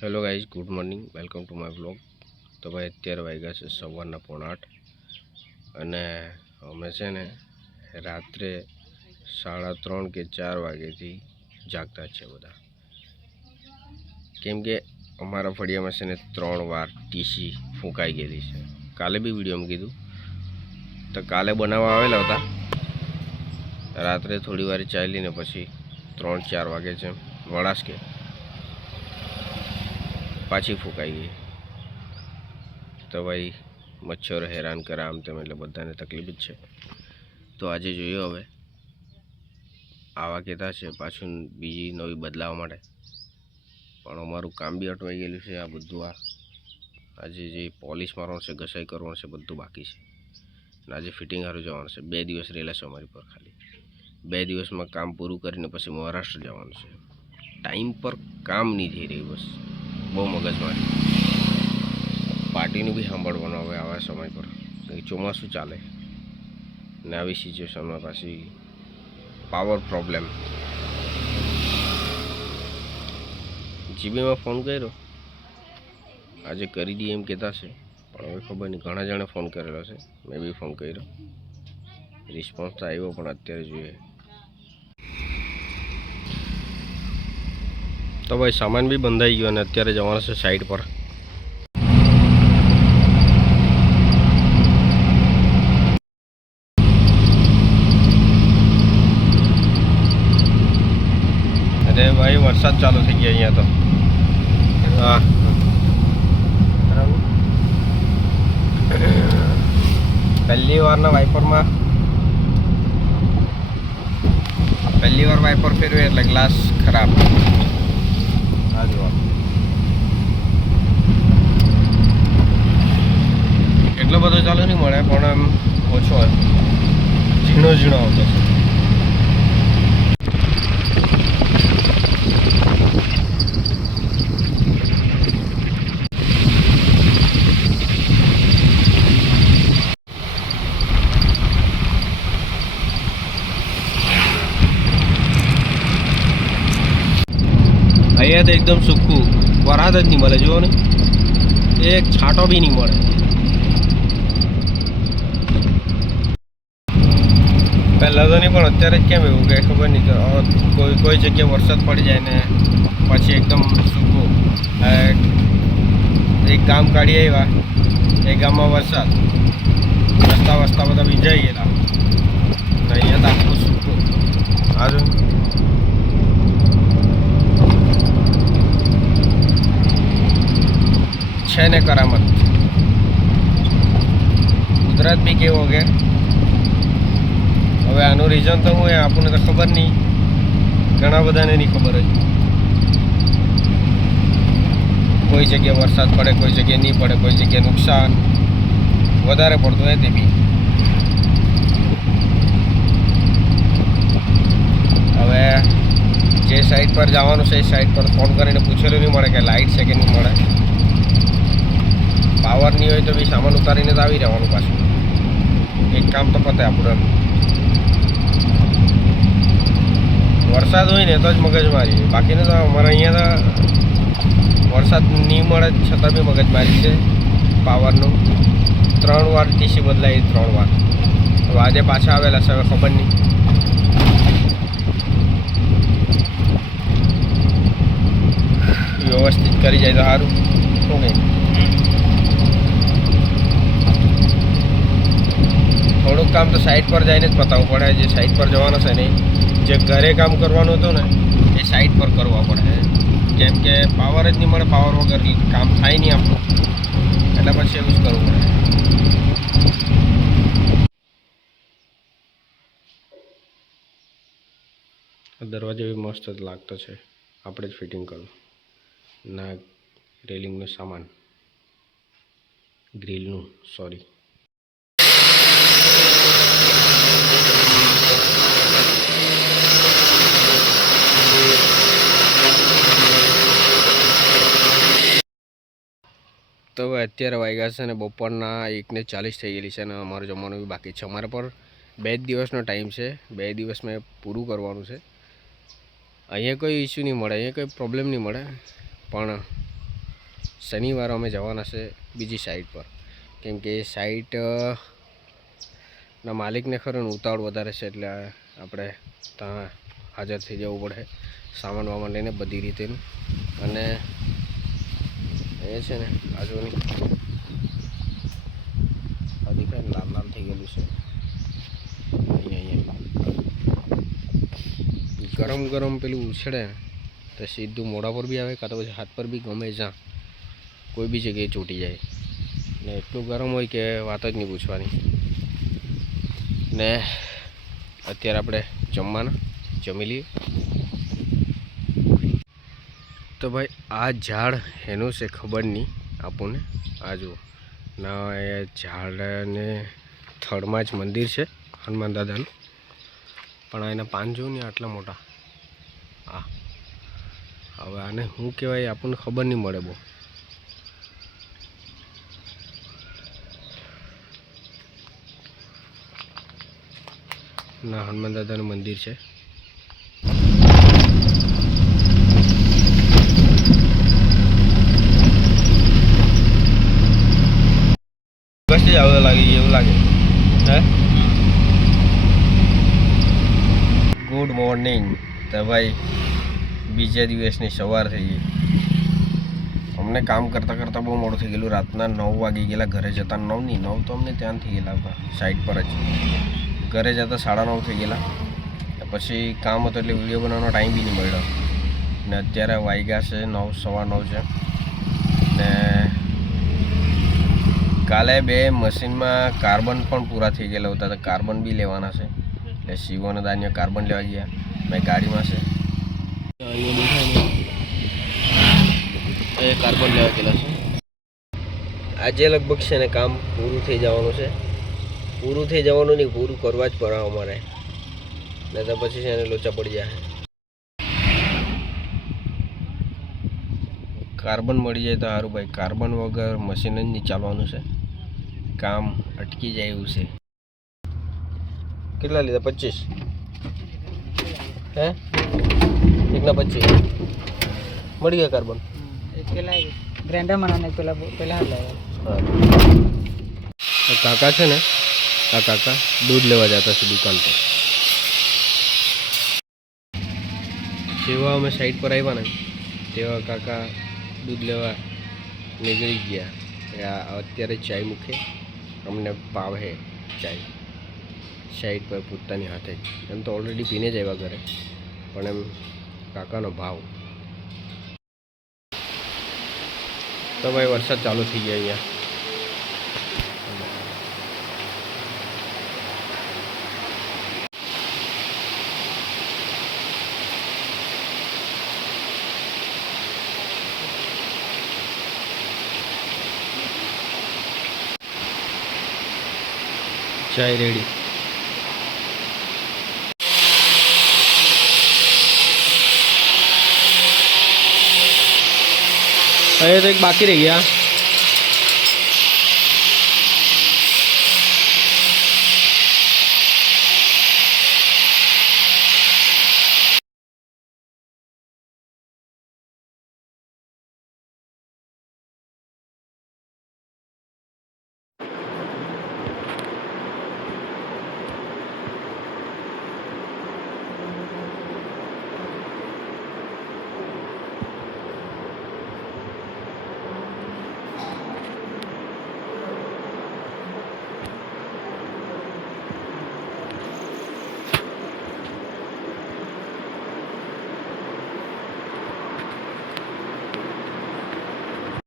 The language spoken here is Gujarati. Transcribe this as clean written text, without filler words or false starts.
Hello guys, good morning, welcome to my blog. તો ભાઈ અત્યારે વાગ્યા છે સવારના 7:30 અને અમે છે ને રાત્રે 3:30 કે 4 વાગ્યાથી જાગતા છે બધા, કેમ કે અમારા ફળિયામાં છે ને 3 વાર ટીસી ફૂંકાઈ ગયેલી છે. કાલે બી વિડીયોમાં કીધું તો કાલે બનાવવા આવેલા હતા. રાત્રે થોડી વાર ચાલીને પછી 3-4 વાગે છે વળાશ કે પાછી ફૂંકાઈ ગઈ. તો ભાઈ મચ્છરો હેરાન કરે આમ તેમ, એટલે બધાને તકલીફ જ છે. તો આજે જોઈએ હવે આવા કહેતા છે પાછું બીજી નવી બદલાવા માટે, પણ અમારું કામ બી અટવાઈ ગયેલું છે. આ બધું આજે જે પોલિશ મારવાનું છે, ઘસાઈ કરવાનું છે, બધું બાકી છે. અને આજે ફિટિંગ સારું જવાનું છે. 2 દિવસ રહેલા છે અમારી પર. ખાલી 2 દિવસમાં કામ પૂરું કરીને પછી મહારાષ્ટ્ર જવાનું છે. ટાઈમ પર કામ નહીં થઈ રહ્યું, બસ બહુ મગજમારી. પાર્ટીનું બી સાંભળવાનું હવે આવા સમય પર, ચોમાસું ચાલે ને આવી સિચ્યુએશનમાં પાછી પાવર પ્રોબ્લેમ. જીબીમાં ફોન કર્યો આજે, કરી દઈએ એમ કહેતા છે, પણ હવે ખબર નહીં. ઘણા જણે ફોન કરેલો છે, મેં બી ફોન કર્યો, રિસ્પોન્સ તો આવ્યો, પણ અત્યારે જોઈએ. તો ભાઈ સામાન બી બંધાઈ ગયો અને અત્યારે જવાનું છે સાઈડ પર. અરે ભાઈ વરસાદ ચાલુ થઈ ગયા અહીંયા તો. હા, પહેલી વાર વાઇપર ફેરવે એટલે ગ્લાસ ખરાબ. આ જોવા એટલો બધો ચાલુ નહીં મળે, પણ એમ ઓછો ઝીણો આવતો છે. અહીંયા તો એકદમ સૂકું, વરાદ જ નહીં મળે. જુઓ ને, એક છાંટો બી નહીં મળે. પહેલાં તો નહીં, પણ અત્યારે જ કેમ એવું કે ખબર નહીં. કોઈ જગ્યાએ વરસાદ પડી જાય ને પછી એકદમ સૂકું. એક ગામ કાઢી આવ્યા, એ ગામમાં વરસાદ, રસ્તા બધા ભીંજાઈ ગયેલા. અહીંયા તો આખું સૂકું. હાજુ છે ને કરામત. કુદરત બી કેવો કે હવે આનું રીઝન તો હું આપણને તો ખબર નહીં, ઘણા બધાને નહીં ખબર જ. કોઈ જગ્યાએ વરસાદ પડે, કોઈ જગ્યાએ નહીં પડે, કોઈ જગ્યાએ નુકસાન વધારે પડતું હોય તે બી. હવે જે સાઈડ પર જવાનું છે એ સાઈડ પર ફોન કરીને પૂછેલું નહીં મળે કે લાઇટ છે કે નહીં મળે. પાવર નહીં હોય તો બી સામાન ઉતારીને તો આવી રહેવાનું પાછું. એક કામ તો પતે આપણું. વરસાદ હોય ને તો જ મગજમારી, બાકીને તો અમારે અહીંયા તો વરસાદ નહીં મળે છતાં બી મગજમારી છે પાવરનું. 3 વાર ટીસી બદલાઈ, 3 વાર. હવે આજે પાછા આવેલા છે, હવે ખબર નહીં. વ્યવસ્થિત કરી જાય તો સારું. શું કંઈ થોડુંક કામ તો સાઈડ પર જઈને જ પતાવવું પડે. જે સાઈડ પર જવાનું છે ને, જે ઘરે કામ કરવાનું હતું ને એ સાઈડ પર કરવા પડે. કેમ કે પાવર જ નહીં મળે, પાવર વગર કામ થાય નહીં આપણું, એટલે પછી એવું જ કરવું પડે. દરવાજો બી મસ્ત જ લાગતો છે, આપણે જ ફિટિંગ કરવું ના. રેલિંગનું સામાન, ગ્રીલનું, સોરી. તો હવે અત્યારે વાગ્યા છે ને બપોરના 1:40 થઈ ગયેલી છે અને અમારું જમવાનું બી બાકી છે. અમારા પર 2 દિવસનો ટાઈમ છે, 2 દિવસમાં પૂરું કરવાનું છે. અહીંયા કોઈ ઇસ્યુ નહીં મળે, અહીંયા કોઈ પ્રોબ્લેમ નહીં મળે, પણ શનિવારે અમે જવાના છે બીજી સાઈડ પર, કેમ કે એ સાઈટ ના માલિકને ખરું ને ઉતાવળ વધારે છે, એટલે આપણે ત્યાં હાજર થઈ જવું પડે સામાન વામાન લઈને બધી રીતેનું. અને એ છે ને આજુની આ દેખાય લાલ લાલ થઈ ગયેલું છે અહીંયા ગરમ ગરમ પેલું ઉછળે તો સીધું મોઢા પર બી આવે, કાં તો પછી હાથ પર બી ગમે જ્યાં કોઈ બી જગ્યાએ ચોંટી જાય ને એટલું ગરમ હોય કે વાત જ નહીં પૂછવાની. ને અત્યારે આપણે જમી લઈએ. તો ભાઈ આ ઝાડ એનું છે ખબર નહીં આપણને. આ જુઓ ના, એ ઝાડને થડમાં જ મંદિર છે હનુમાન દાદાનું, પણ આ એના પાન જોઉં ને આટલા મોટા. આ હવે આને શું કહેવાય આપણને ખબર નહીં મળે બહુ. ના, હનુમાન દાદાનું મંદિર છે. બસ જ આવવા લાગી એવું લાગે હે. Good morning. તો ભાઈ બીજા દિવસની સવાર થઈ ગઈ. અમને કામ કરતાં કરતાં બહુ મોડું થઈ ગયેલું. રાતના 9 વાગી ગયેલા ઘરે જતા. 9 નહીં, 9 તો અમને ત્યાં થઈ ગયેલા હતા સાઈડ પર જ. ઘરે જતા 9:30 થઈ ગયેલા. પછી કામ હતું એટલે વિડીયો બનાવવાનો ટાઈમ બી નહીં મળ્યો. ને અત્યારે વાગ્યા છે 9, 9:15 છે. ને કાલે 2 મશીનમાં કાર્બન પણ પૂરા થઈ ગયેલા હતા, તો કાર્બન બી લેવાના છે. એટલે શિવો અને દાનિયા કાર્બન લેવા ગયા. મેં ગાડીમાં છે એ કાર્બન લેવા ગયેલા છે. આજે લગભગ છે ને કામ પૂરું થઈ જવાનું છે. પૂરું થઈ જવાનું નહીં, પૂરું કરવા જ પડે અમારે, ને તો પછી છે ને લોચા પડી જાય. કાર્બન મળી જાય તો સારું ભાઈ. કાર્બન વગર મશીન જ નહીં ચાલવાનું છે, કામ અટકી જાય એવું છે. કેટલા લીધા? 25 હે? એકના 25 મળી ગયા કાર્બન. કાકા છે ને, આ કાકા દૂધ લેવા જતા છે દુકાન પર. જેવા અમે સાઈડ પર આવ્યા ને તેવા કાકા દૂધ લેવા નીકળી ગયા. અત્યારે ચાય મૂકે, અમને ભાવે ચાય સાઈડ પર પોતાની હાથે. એમ તો ઓલરેડી પીને જ આવ્યા ઘરે, પણ એમ કાકાનો ભાવ. તો ભાઈ વરસાદ ચાલુ થઈ ગયા અહીંયા. ચાય રેડી. હવે તો એક બાકી રહી ગયા.